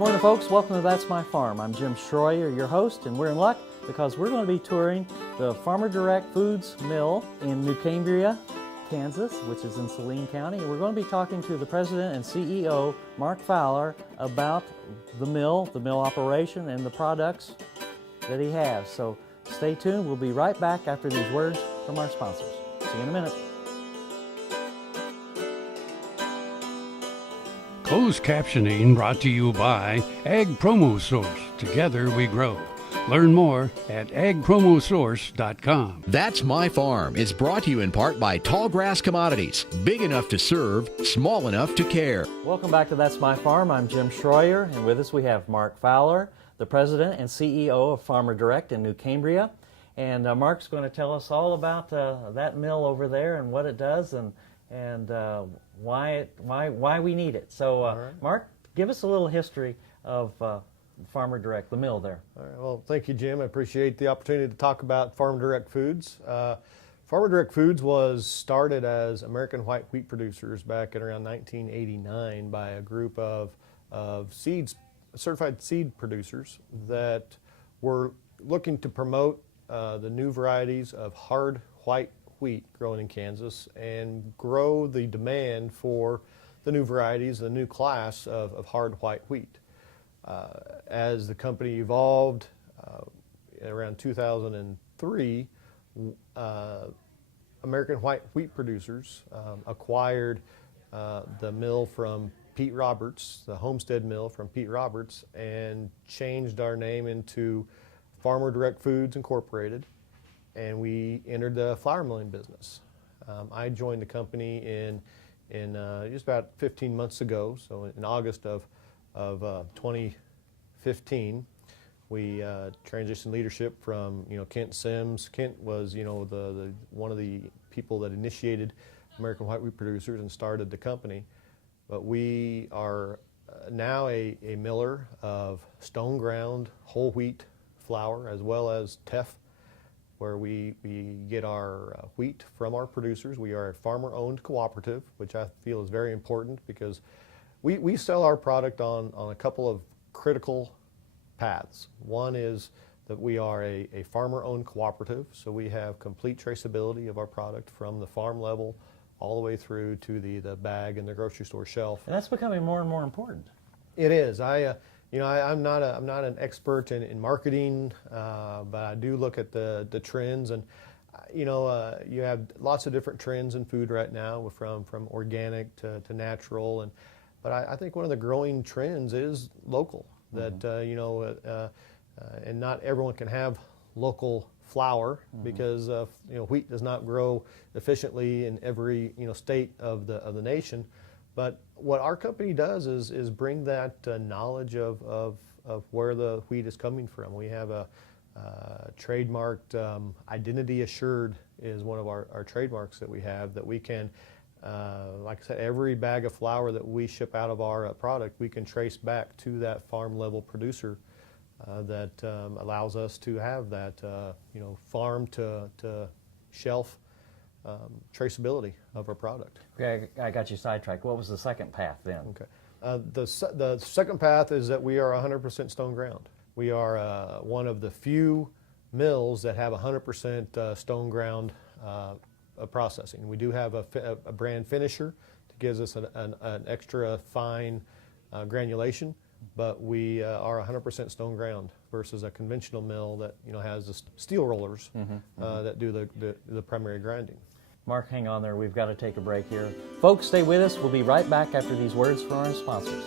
morning, folks. Welcome to That's My Farm. I'm Jim Schroyer, your host, and we're in luck because we're going to be touring the Farmer Direct Foods Mill in New Cambria, Kansas, which is in Saline County. And we're going to be talking to the president and CEO, Mark Fowler, about the mill operation, and the products that he has. So stay tuned. We'll be right back after these words from our sponsors. See you in a minute. Closed captioning brought to you by Ag Promo Source. Together we grow. Learn more at agpromosource.com. That's My Farm is brought to you in part by TALLGRASS Commodities. Big enough to serve, small enough to care. Welcome back to That's My Farm. I'm Jim Schroyer, and with us we have Mark Fowler, the president and CEO of Farmer Direct in New Cambria. And Mark's going to tell us all about that mill over there and what it does and why we need it. So, right. Mark, give us a little history of Farmer Direct, the mill there. All right, well, thank you, Jim. I appreciate the opportunity to talk about Farmer Direct Foods. Farmer Direct Foods was started as American white wheat producers back in around 1989 by a group of certified seed producers that were looking to promote the new varieties of hard white wheat grown in Kansas and grow the demand for the new varieties, the new class of hard white wheat. As the company evolved around 2003, American white wheat producers acquired the mill from Pete Roberts, the Homestead Mill from Pete Roberts, and changed our name into Farmer Direct Foods Incorporated, and we entered the flour milling business. I joined the company in just about 15 months ago, so in August of 2015. We transitioned leadership from Kent Sims. Kent was the one of the people that initiated American white wheat producers and started the company. But we are now a miller of stone ground whole wheat flour as well as teff, where we get our wheat from our producers. We are a farmer-owned cooperative, which I feel is very important because we sell our product on a couple of critical paths. One is that we are a farmer-owned cooperative, so we have complete traceability of our product from the farm level all the way through to the bag and the grocery store shelf. And that's becoming more and more important. It is. I'm not an expert in marketing, but I do look at the trends, and you have lots of different trends in food right now, from organic to natural, but I think one of the growing trends is local. That and not everyone can have local flour because wheat does not grow efficiently in every state of the nation. But what our company does is bring that knowledge of where the wheat is coming from. We have a trademarked identity assured is one of our trademarks that we have, that we can, like I said, every bag of flour that we ship out of our product, we can trace back to that farm level producer that allows us to have that farm to shelf traceability of our product. Okay, I got you sidetracked. What was the second path then? Okay, the second path is that we are 100% stone ground. We are one of the few mills that have 100% stone ground processing. We do have a brand finisher that gives us an extra fine granulation, but we are 100% stone ground versus a conventional mill that has the steel rollers that do the primary grinding. Mark, hang on there. We've got to take a break here. Folks, stay with us. We'll be right back after these words from our sponsors.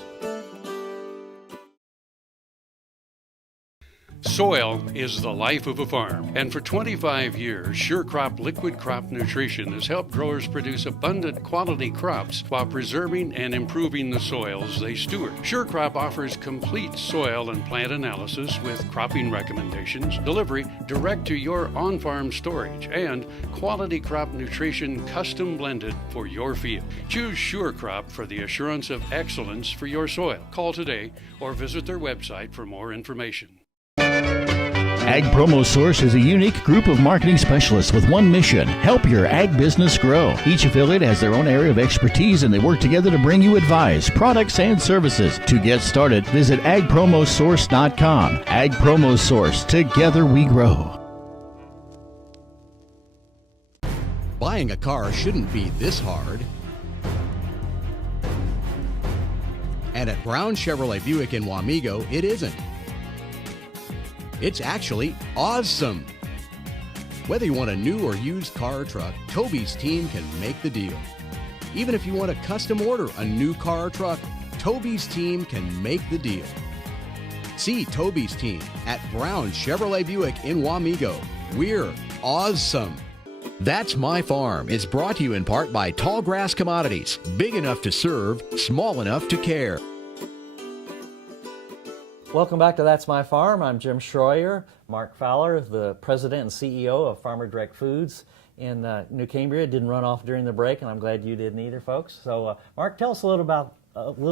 Soil is the life of a farm, and for 25 years, SureCrop Liquid Crop Nutrition has helped growers produce abundant quality crops while preserving and improving the soils they steward. SureCrop offers complete soil and plant analysis with cropping recommendations, delivery direct to your on-farm storage, and quality crop nutrition custom blended for your field. Choose SureCrop for the assurance of excellence for your soil. Call today or visit their website for more information. Ag Promo Source is a unique group of marketing specialists with one mission: help your ag business grow. Each affiliate has their own area of expertise, and they work together to bring you advice, products, and services. To get started, visit agpromosource.com. Ag Promo Source. Together we grow. Buying a car shouldn't be this hard. And at Brown Chevrolet Buick in Wamego, it isn't. It's actually awesome. Whether you want a new or used car or truck, Toby's team can make the deal. Even if you want to custom order a new car or truck, Toby's team can make the deal. See Toby's team at Brown Chevrolet Buick in Wamego. We're awesome. That's My Farm is brought to you in part by Tallgrass Commodities. Big enough to serve, small enough to care. Welcome back to That's My Farm. I'm Jim Schroyer. Mark Fowler, the president and CEO of Farmer Direct Foods in New Cambria. Didn't run off during the break, and I'm glad you didn't either, folks. So, Mark, tell us a little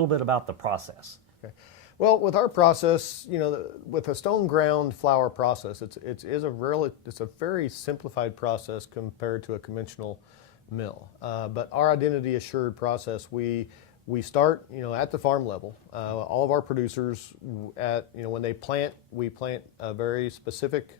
bit about the process. Okay. Well, with our process, with a stone ground flour process, it's a very simplified process compared to a conventional mill. But our identity assured process, we start, at the farm level. All of our producers, when they plant, we plant very specific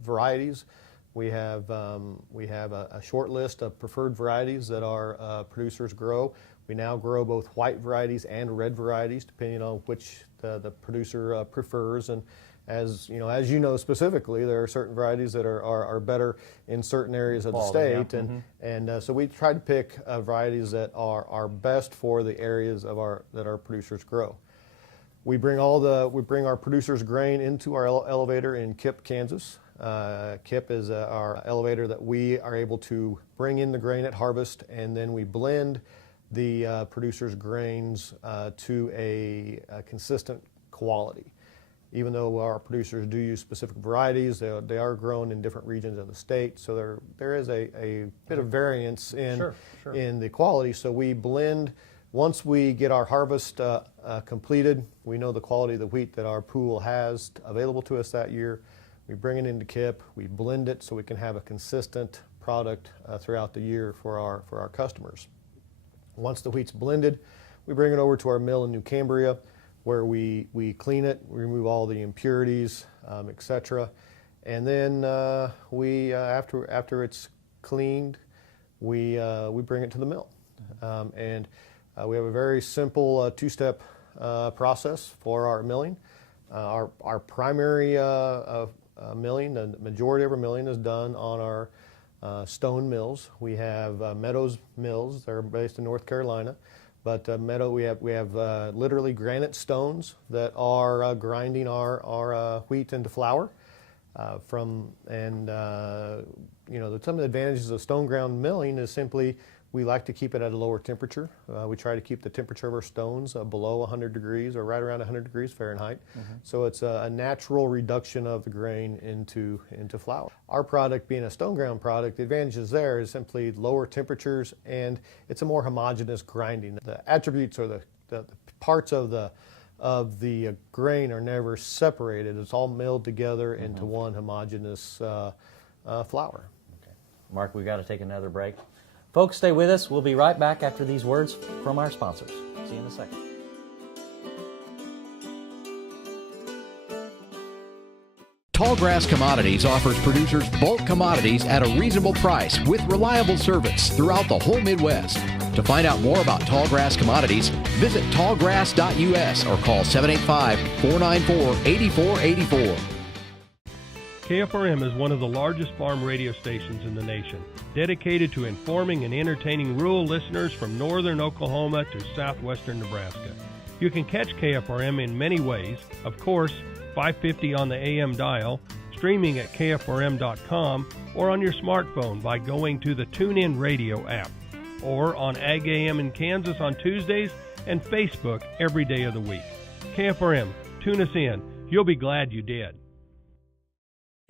varieties. We have a short list of preferred varieties that our producers grow. We now grow both white varieties and red varieties, depending on which the producer prefers. And as you know specifically, there are certain varieties that are better in certain areas of the state, yeah. So we try to pick varieties that are best for the areas that our producers grow. We bring our producers' grain into our elevator in Kip, Kansas. Kip is our elevator that we are able to bring in the grain at harvest, and then we blend the producers' grains to a consistent quality. Even though our producers do use specific varieties, they are grown in different regions of the state, so there is a bit of variance in the quality. So we blend. Once we get our harvest completed, we know the quality of the wheat that our pool has available to us that year. We bring it into Kip, we blend it so we can have a consistent product throughout the year for our customers. Once the wheat's blended, we bring it over to our mill in New Cambria, where we clean it, we remove all the impurities, etc. And then after it's cleaned, we bring it to the mill. And we have a very simple two-step process for our milling. Our primary milling, the majority of our milling is done on our stone mills. We have Meadows mills. They're based in North Carolina. But we have literally granite stones that are grinding our wheat into flour. Some of the advantages of stone ground milling is simply we like to keep it at a lower temperature. We try to keep the temperature of our stones below 100 degrees or right around 100 degrees Fahrenheit. Mm-hmm. So it's a natural reduction of the grain into flour. Our product being a stone ground product, the advantages there is simply lower temperatures, and it's a more homogeneous grinding. The attributes or the parts of the grain are never separated. It's all milled together mm-hmm. into one homogeneous flour. Okay. Mark, we've got to take another break. Folks, stay with us. We'll be right back after these words from our sponsors. See you in a second. Tallgrass Commodities offers producers bulk commodities at a reasonable price with reliable service throughout the whole Midwest. To find out more about Tallgrass Commodities, visit tallgrass.us or call 785-494-8484. KFRM is one of the largest farm radio stations in the nation, dedicated to informing and entertaining rural listeners from northern Oklahoma to southwestern Nebraska. You can catch KFRM in many ways. Of course, 550 on the AM dial, streaming at kfrm.com, or on your smartphone by going to the TuneIn Radio app, or on Ag AM in Kansas on Tuesdays and Facebook every day of the week. KFRM, tune us in. You'll be glad you did.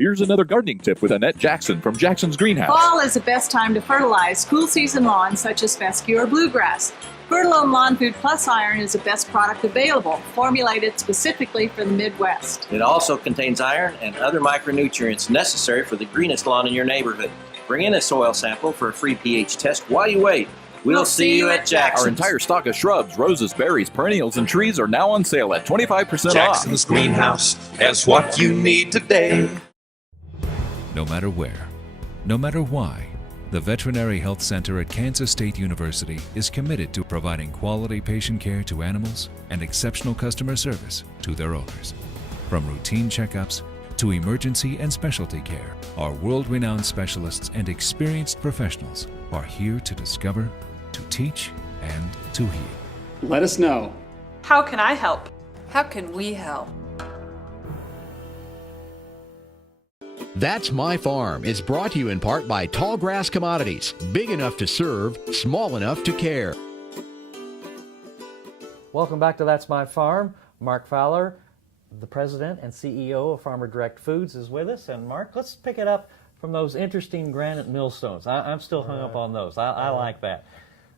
Here's another gardening tip with Annette Jackson from Jackson's Greenhouse. Fall is the best time to fertilize cool season lawns such as fescue or bluegrass. Fertilome Lawn Food Plus Iron is the best product available, formulated specifically for the Midwest. It also contains iron and other micronutrients necessary for the greenest lawn in your neighborhood. Bring in a soil sample for a free pH test while you wait. We'll see you at Jackson's. Our entire stock of shrubs, roses, berries, perennials, and trees are now on sale at 25% off. Jackson's Greenhouse has what you need today. No matter where, no matter why, the Veterinary Health Center at Kansas State University is committed to providing quality patient care to animals and exceptional customer service to their owners. From routine checkups to emergency and specialty care, our world-renowned specialists and experienced professionals are here to discover, to teach, and to heal. Let us know. How can I help? How can we help? That's My Farm is brought to you in part by Tallgrass Commodities. Big enough to serve, small enough to care. Welcome back to That's My Farm. Mark Fowler, the president and CEO of Farmer Direct Foods, is with us. And Mark, let's pick it up from those interesting granite millstones. I'm still hung up on those. I like that.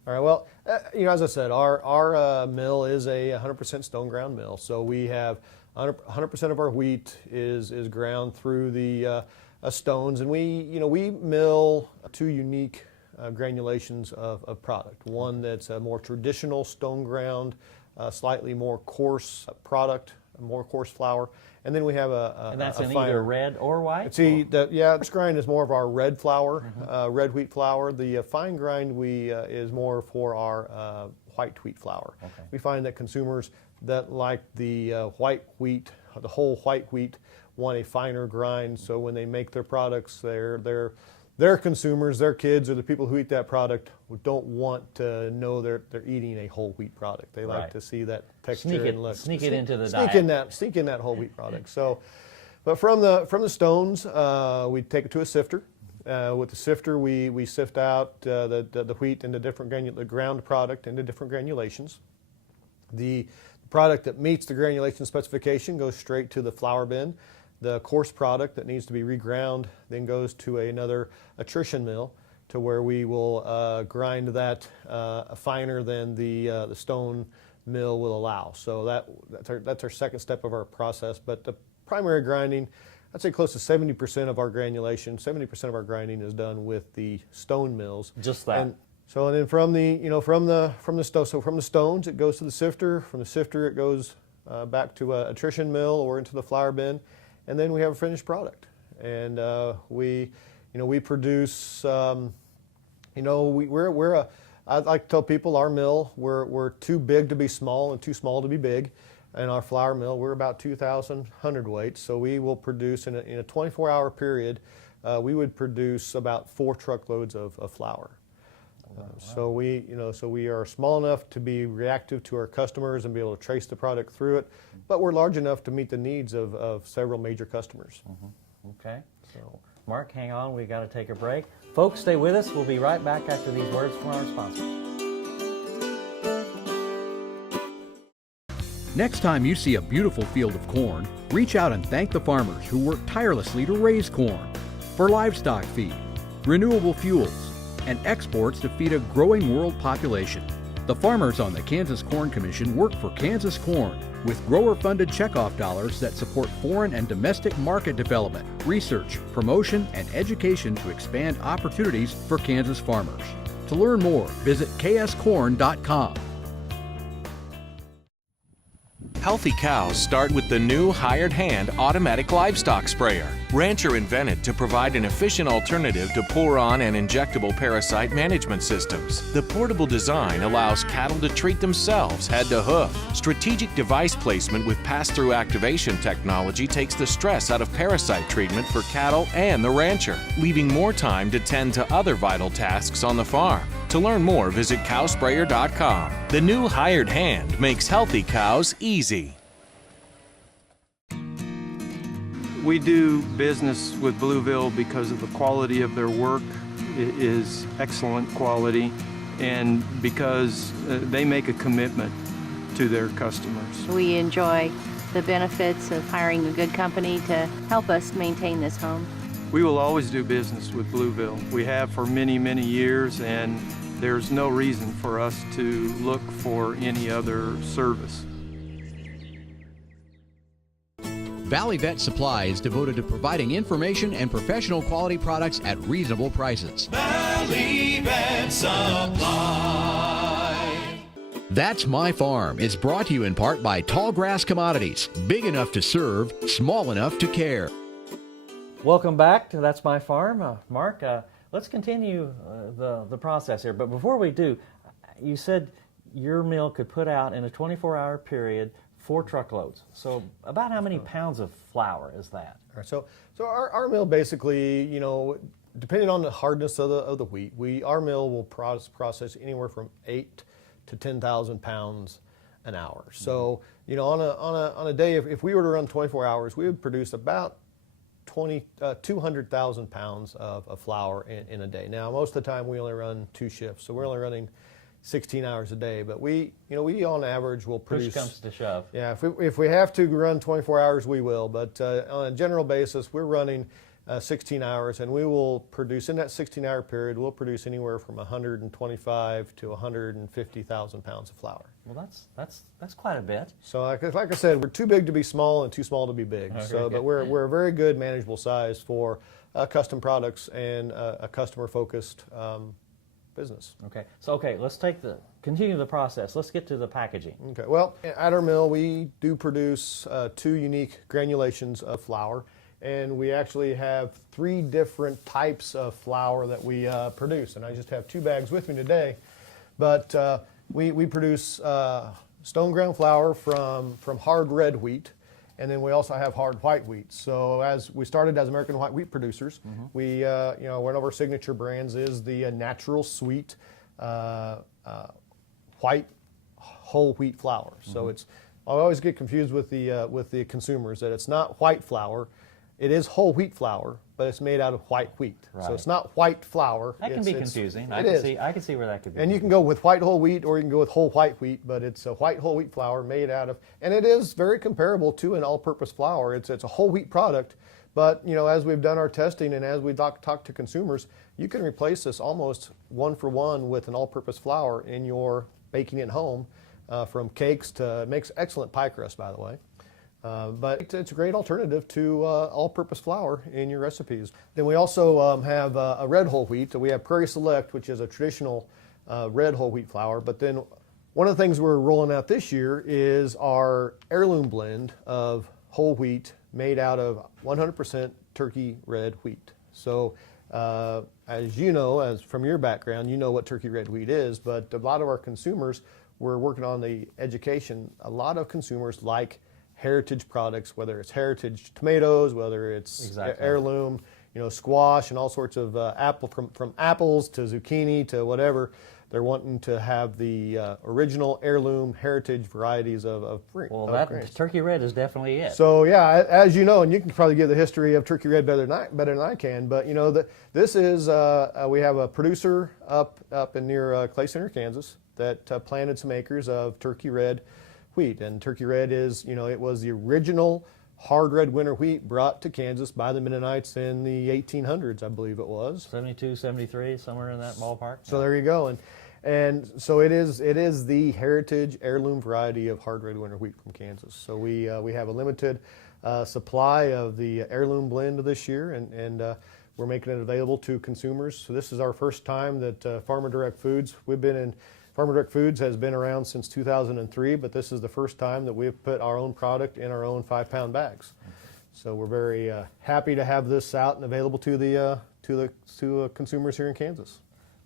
All right. Well, as I said, our mill is a 100% stone ground mill. So we have 100% of our wheat is ground through the stones, and we mill two unique granulations of product. One that's a more traditional stone ground, slightly more coarse product, a more coarse flour, and then we have and that's in finer, either red or white. This grind is more of our red flour, red wheat flour. The fine grind is more for our white wheat flour. Okay. We find that consumers that like the white wheat, the whole white wheat, want a finer grind. So when they make their products, their consumers, their kids, or the people who eat that product don't want to know they're eating a whole wheat product. They like to see that texture and look. Sneak it into the diet. Sneak in that whole wheat product. So, but from the stones, we take it to a sifter. With the sifter, we sift out the wheat into the ground product into different granulations. The product that meets the granulation specification goes straight to the flour bin. The coarse product that needs to be reground then goes to another attrition mill, to where we will grind that finer than the stone mill will allow. So that's our second step of our process. But the primary grinding, I'd say close to 70% of our granulation, 70% of our grinding is done with the stone mills. Just that. And then from the stones it goes to the sifter. From the sifter it goes back to a attrition mill or into the flour bin, and then we have a finished product. And we produce. I like to tell people our mill, we're too big to be small and too small to be big. In our flour mill, we're about 2,000 hundredweights, so we will produce in a 24-hour period. We would produce about 4 truckloads of flour. Wow. So we are small enough to be reactive to our customers and be able to trace the product through it, but we're large enough to meet the needs of several major customers. Mm-hmm. Okay. So, Mark, hang on. We've got to take a break. Folks, stay with us. We'll be right back after these words from our sponsors. Next time you see a beautiful field of corn, reach out and thank the farmers who work tirelessly to raise corn for livestock feed, renewable fuels, and exports to feed a growing world population. The farmers on the Kansas Corn Commission work for Kansas Corn with grower-funded checkoff dollars that support foreign and domestic market development, research, promotion, and education to expand opportunities for Kansas farmers. To learn more, visit kscorn.com. Healthy cows start with the new Hired Hand automatic livestock sprayer. Rancher invented to provide an efficient alternative to pour-on and injectable parasite management systems. The portable design allows cattle to treat themselves head to hoof. Strategic device placement with pass-through activation technology takes the stress out of parasite treatment for cattle and the rancher, leaving more time to tend to other vital tasks on the farm. To learn more, visit cowsprayer.com. The new Hired Hand makes healthy cows easy. We do business with Blueville because of the quality of their work. It is excellent quality, and because they make a commitment to their customers. We enjoy the benefits of hiring a good company to help us maintain this home. We will always do business with Blueville. We have for many, many years, and there's no reason for us to look for any other service. Valley Vet Supply is devoted to providing information and professional quality products at reasonable prices. Valley Vet Supply. That's My Farm is brought to you in part by Tallgrass Commodities. Big enough to serve, small enough to care. Welcome back to That's My Farm. Mark, let's continue the process here. But before we do, you said your mill could put out in a 24-hour period 4 truckloads. So about how many pounds of flour is that? All right, so our mill basically, you know, depending on the hardness of the wheat, our mill will process anywhere from 8 to 10,000 pounds an hour. So, you know, on a day, if we were to run 24 hours, we would produce about 200,000 pounds of flour in a day. Now, most of the time we only run 2 shifts, so we're only running 16 hours a day, but we on average will produce. Push comes to shove. Yeah, if we have to run 24 hours, we will, but on a general basis, we're running 16 hours, and we will produce, in that 16-hour period, we'll produce anywhere from 125 to 150,000 pounds of flour. Well, that's quite a bit. So like I said, we're too big to be small and too small to be big. But we're a very good, manageable size for custom products and a customer-focused business. Okay. So let's continue the process. Let's get to the packaging. Okay. Well, at our mill, we do produce 2 unique granulations of flour, and we actually have 3 different types of flour that we produce. And I just have 2 bags with me today, but we produce stone ground flour from hard red wheat, and then we also have hard white wheat. So as we started as American white wheat producers, we one of our signature brands is the natural sweet white whole wheat flour. So I always get confused with the consumers that it's not white flour. It is whole wheat flour, but it's made out of white wheat. Right. So it's not white flour. That can be confusing. I can see where that could be. And you can go with white whole wheat, or you can go with whole white wheat, but it's a white whole wheat flour made out of, and it is very comparable to an all-purpose flour. It's a whole wheat product, but as we've done our testing and as we talk to consumers, you can replace this almost 1-for-1 with an all-purpose flour in your baking at home, from cakes to, it makes excellent pie crust, by the way. But it's a great alternative to all-purpose flour in your recipes. Then we also have a red whole wheat. We have Prairie Select, which is a traditional red whole wheat flour. But then one of the things we're rolling out this year is our heirloom blend of whole wheat made out of 100% turkey red wheat. So as you know, as from your background, you know what turkey red wheat is, but a lot of our consumers, we're working on the education. A lot of consumers like heritage products, whether it's heritage tomatoes, whether it's heirloom, squash and all sorts of apple, from apples to zucchini to whatever. They're wanting to have the original heirloom heritage varieties of grains. Well, that turkey red is definitely it. So yeah, as you know, and you can probably give the history of turkey red better than I can, but this is we have a producer up in near Clay Center, Kansas, that planted some acres of turkey red wheat. And turkey red is, it was the original hard red winter wheat brought to Kansas by the Mennonites in the 1800s, I believe it was. 72, 73, somewhere in that ballpark. So there you go. And so it is the heritage heirloom variety of hard red winter wheat from Kansas. So we have a limited supply of the heirloom blend this year, and we're making it available to consumers. So this is our first time that Farmer Direct Foods, Farmer Direct Foods has been around since 2003, but this is the first time that we've put our own product in our own 5-pound bags. So we're very happy to have this out and available to the consumers here in Kansas.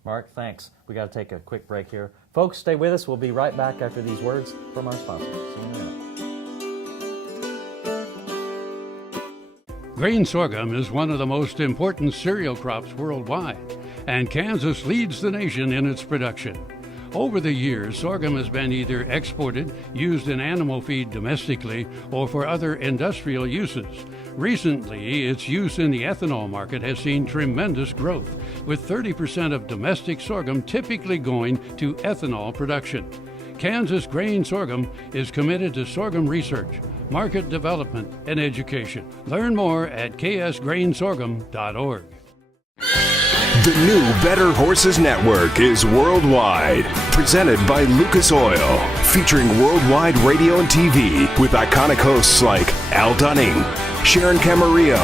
Mark, thanks. We got to take a quick break here. Folks, stay with us. We'll be right back after these words from our sponsors. See you in a minute. Grain sorghum is one of the most important cereal crops worldwide, and Kansas leads the nation in its production. Over the years, sorghum has been either exported, used in animal feed domestically, or for other industrial uses. Recently, its use in the ethanol market has seen tremendous growth, with 30% of domestic sorghum typically going to ethanol production. Kansas Grain Sorghum is committed to sorghum research, market development, and education. Learn more at ksgrainsorghum.org. The new Better Horses Network is worldwide. Presented by Lucas Oil. Featuring worldwide radio and TV with iconic hosts like Al Dunning, Sharon Camarillo,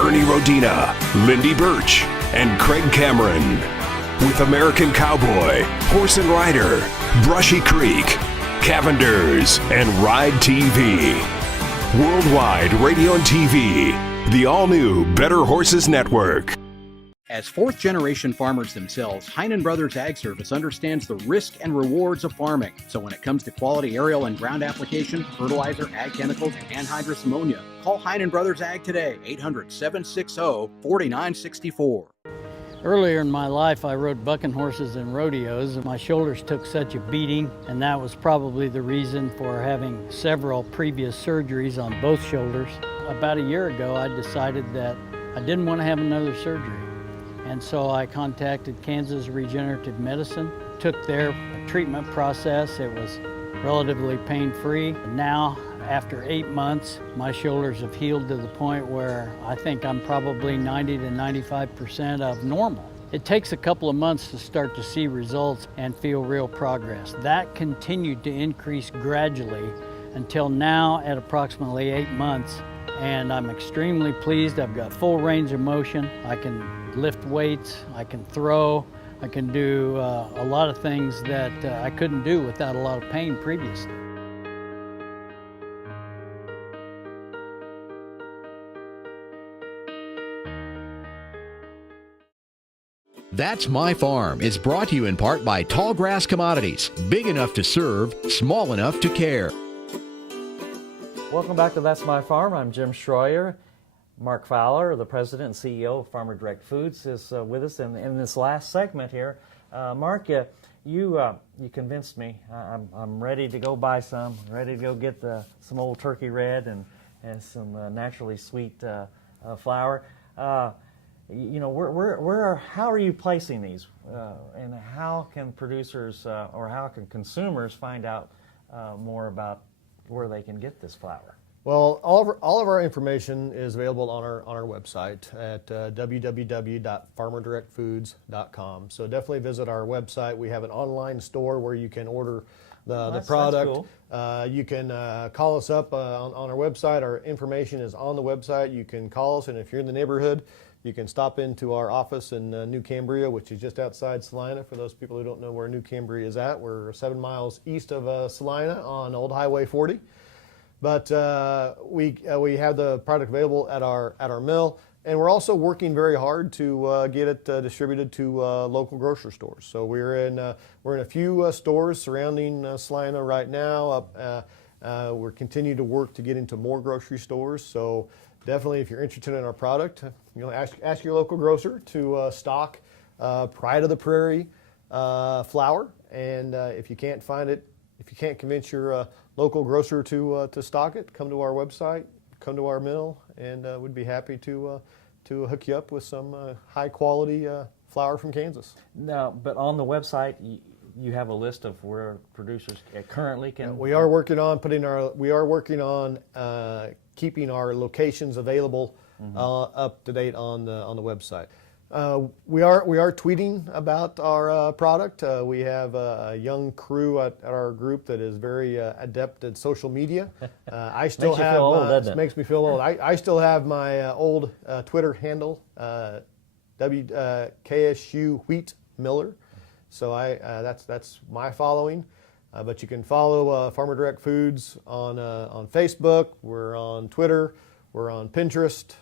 Ernie Rodina, Lindy Birch, and Craig Cameron. With American Cowboy, Horse and Rider, Brushy Creek, Cavenders, and Ride TV. Worldwide radio and TV. The all-new Better Horses Network. As fourth-generation farmers themselves, Heinen Brothers Ag Service understands the risk and rewards of farming. So when it comes to quality aerial and ground application, fertilizer, ag chemicals, and anhydrous ammonia, call Heinen Brothers Ag today, 800-760-4964. Earlier in my life, I rode bucking horses in rodeos, and my shoulders took such a beating, and that was probably the reason for having several previous surgeries on both shoulders. About a year ago, I decided that I didn't want to have another surgery. And so I contacted Kansas Regenerative Medicine, took their treatment process. It was relatively pain-free. Now, after 8 months, my shoulders have healed to the point where I think I'm probably 90 to 95% of normal. It takes a couple of months to start to see results and feel real progress. That continued to increase gradually until now at approximately 8 months. And I'm extremely pleased. I've got full range of motion. I can lift weights, I can throw, I can do a lot of things that I couldn't do without a lot of pain previously. That's My Farm is brought to you in part by Tallgrass Commodities. Big enough to serve, small enough to care. Welcome back to That's My Farm. I'm Jim Schroyer. Mark Fowler, the president and CEO of Farmer Direct Foods, is with us in this last segment here. Mark, you convinced me. I'm ready to go buy some. Ready to go get some old turkey red and some naturally sweet flour. You know, how are you placing these, and how can producers or how can consumers find out more about where they can get this flour? Well, all of our information is available on our website at www.farmerdirectfoods.com. So definitely visit our website. We have an online store where you can order the product. That's cool. You can call us up on our website. Our information is on the website. You can call us, and if you're in the neighborhood, you can stop into our office in New Cambria, which is just outside Salina. For those people who don't know where New Cambria is at, we're 7 miles east of Salina on Old Highway 40. But we have the product available at our mill, and we're also working very hard to get it distributed to local grocery stores. So we're in a few stores surrounding Salina right now. We're continuing to work to get into more grocery stores. So definitely, if you're interested in our product, ask your local grocer to stock Pride of the Prairie flour. And if you can't find it, if you can't convince your local grocer to stock it, come to our website, come to our mill, and we'd be happy to hook you up with some high quality flour from Kansas. Now, but on the website, you have a list of where producers currently can. We are working on keeping our locations available up to date on the website. We are tweeting about our product. We have a young crew at our group that is very adept at social media. I still have it makes me feel old. I still have my old Twitter handle, KSU Wheat Miller. So that's my following. But you can follow Farmer Direct Foods on Facebook. We're on Twitter. We're on Pinterest.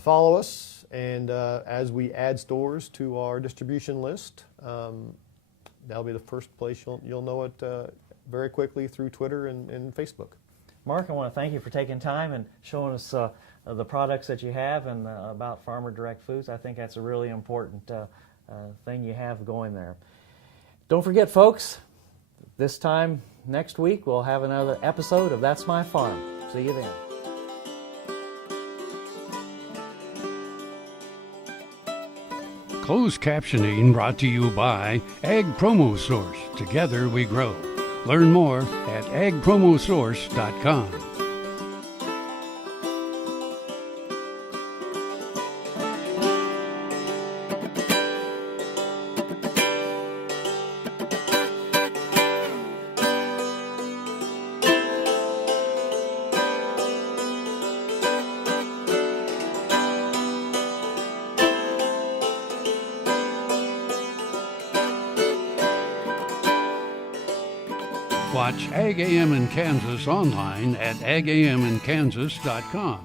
Follow us, and as we add stores to our distribution list, that'll be the first place you'll know it very quickly through Twitter and Facebook. Mark, I want to thank you for taking time and showing us the products that you have and about Farmer Direct Foods. I think that's a really important thing you have going there. Don't forget, folks, this time next week we'll have another episode of That's My Farm. See you then. Closed captioning brought to you by Ag Promo Source. Together we grow. Learn more at agpromosource.com. Watch Ag AM in Kansas online at agaminkansas.com.